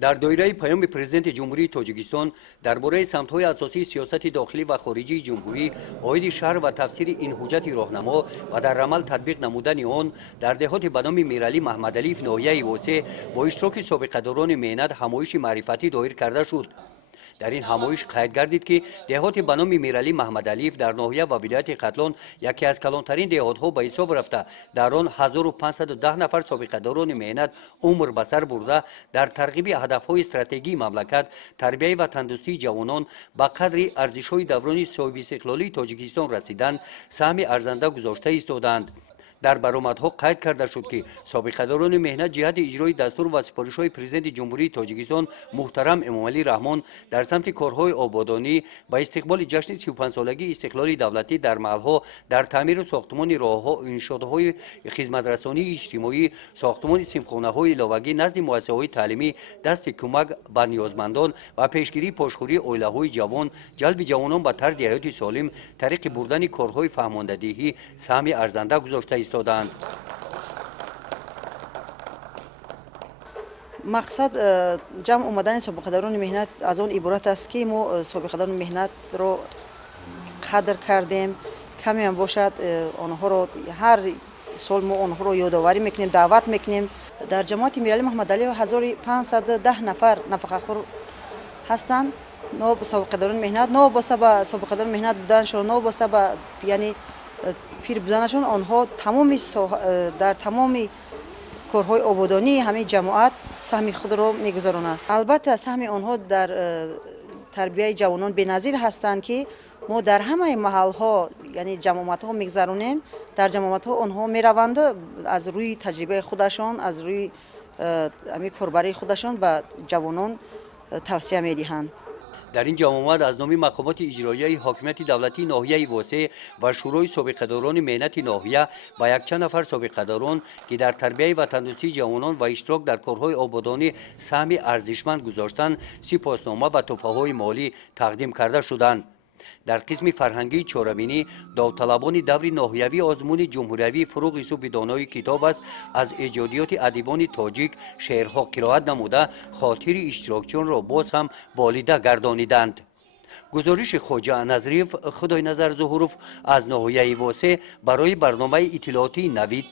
در دایره پیام پرزیدنت جمهوری تاجیکستان درباره سمت‌های اساسی سیاست داخلی و خارجی جمهوری، عاید شهر و تفسیر این حجت راهنما و در عمل تطبیق نمودن آن در دهات به نام میرعلی محمدعلی ناحیه واسع با اشتراک سابقه‌داران مهنت همایش معرفتی دایر کرده شد. در این همایش قید گردید که دهات به نام میرعلی محمدعلی در ناحیه و ولایت قتلان یکی از کلانترین دهات‌ها به حساب رفته، در آن 1510 نفر سابقه‌داران مهنت عمر به سر برده در ترغیب هدف‌های استراتژی مملکت، تربیت و تندرستی جوانان به قدر ارزش‌های دوران صاحب استقلالی تاجیکستان رسیدن سهم ارزنده گذاشته ایستادند. در برآمدها قید کرده شد که سابقه‌داران مهنت جهت اجرای دستور و سفارش‌های پرزیدنت جمهوری تاجیکستان محترم امامعلی رحمان در سمت کارهای آبادانی با استقبال جشن 35 سالگی استقلال دولتی در محل‌ها، در تعمیر ساختمان راه‌ها، انشاءهای خدمت‌رسانی اجتماعی، ساختمان صنفخانه‌های علاوگی نزد مؤسسه‌های تعلیمی دست کمک به نیازمندان و پیشگیری پاشخوری عائله‌های جوان، جلب جوانان به طرز حیات سالم، طریق بردن کارهای فهماندهی سهم ارزنده گذاشته است. مقصد جمع اومدن سابقه‌داران مهنت از آن عبارت است که ما سابقه‌داران مهنت رو قدر کردیم، کمی هم باشد آنها رو هر سال ما آنها رو یادآوری میکنیم، دعوت میکنیم. در جماعت میرعلی محمدعلی 1510 نفر نفقه‌خوار هستند. نو سابقه‌داران مهنت، نو وابسته به سابقه‌داران مهنت بودنشون، نو وابسته به یعنی پیر بودنشون، آنها در تمام کارهای آبادانی همه جماعت سهم خود را میگذارانند. البته سهم آنها در تربیت جوانان بی‌نظیر هستند که ما در همه محل ها یعنی جماعت ها میگذرونیم. در جماعت ها آنها میروند از روی تجربه خودشان، از روی همین کاربری خودشان به جوانان توصیه میدهند. در این جماعت از نام مقامات اجرایی حاکمیت دولتی ناحیه واسع و شورای سابقه‌داران مهنت ناحیه با یک چند نفر سابقه‌داران که در تربیت و تندرستی جوانان و اشتراک در کارهای آبادانی سهم ارزشمند گذاشتند، سپاسنامه و تحفه‌های مالی تقدیم کرده شدند. در قسم فرهنگی چهارمینی داوطلبان دور ناحیوی آزمون جمهوری فروغ یوسف دانای کتاب است از ایجادیات ادیبان تاجیک شعرها قرائت نموده خاطر اشتراکچیان را باز هم بالیده گردانیدند. گزارش خواجه نظریف خدای نظر ظهوروف از ناحیه واسع برای برنامه اطلاعاتی نوید.